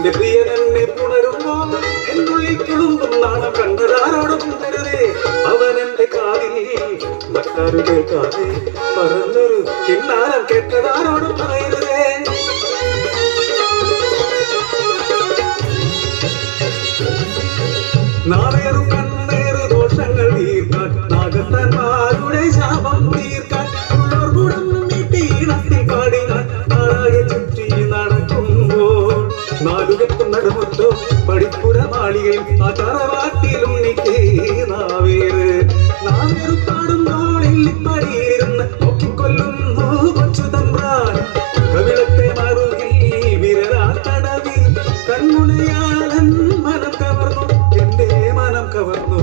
എന്റെ പ്രിയൻ എന്നെ പുണരുമ്പോ എന്നുള്ളിൽ കിളുമ്പും നാണം കണ്ടതാരോടും തരുതേ. അവൻ എന്റെ കാതിൽ മറ്റാരും കേൾക്കാതെ പറഞ്ഞൊരു കിണ്ണാരം കേട്ടതാരോടും പറയരുതേ. നാളെ കണ്ണ തറവാട്ടിലും നാവേര്. നാം ഇരുപ്പാടും തോളിൽ പരിയിരുന്ന് പൊക്കിക്കൊല്ലുന്നു കൊച്ചു തമ്പ്രാൻ കവിളത്തെ മറുകിൽ വിരലാ തടവിൽ മനം കവർന്നു എന്റെ മനം കവർന്നു.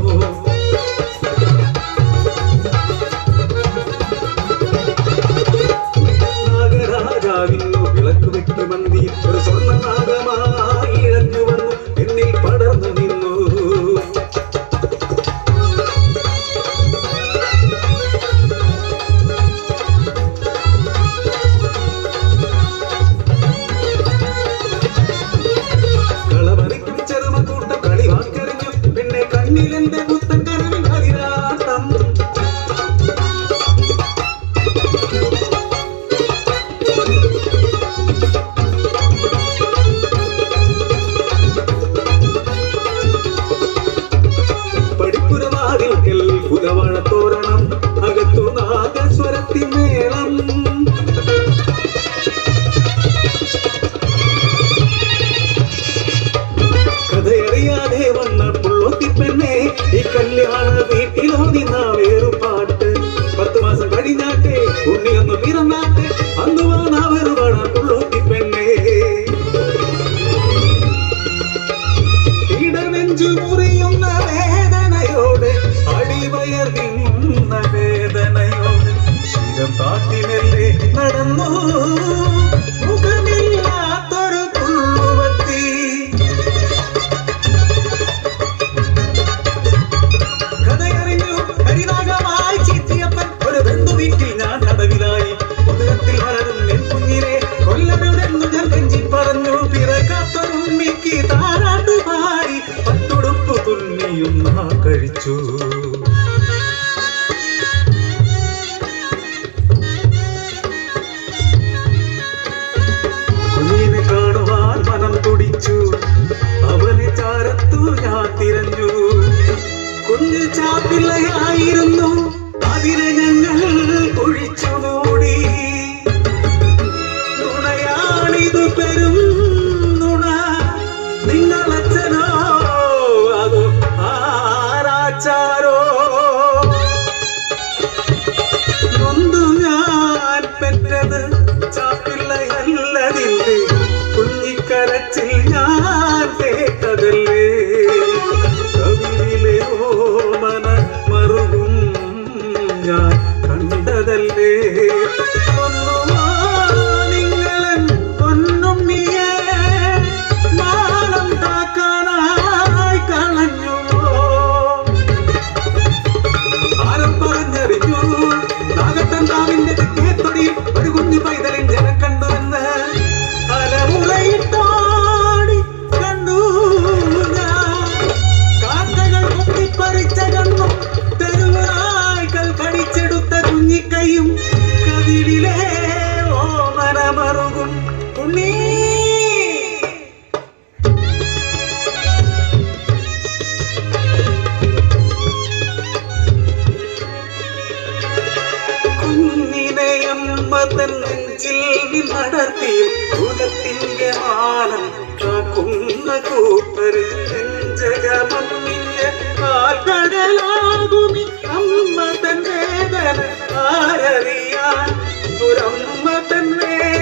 നാഗരാജാവിന്നു വിളക്ക് വെട്ടി മന്തി ഒരു സ്വർണ நிகழ்ந்த കാട്ടിനല്ലേ നടന്നു ചാപ്പിള്ളയായിരുന്നു. അതിനെ കവിതയും കവിളിലെ ഓമനമറുകും. മനമറുകും ഉണ്ണീ കുന്നിനെയമ്മതൻ നെഞ്ചിൽ കാക്കുന്ന ആരറിയാൻ പുറമ്മ തന്നെ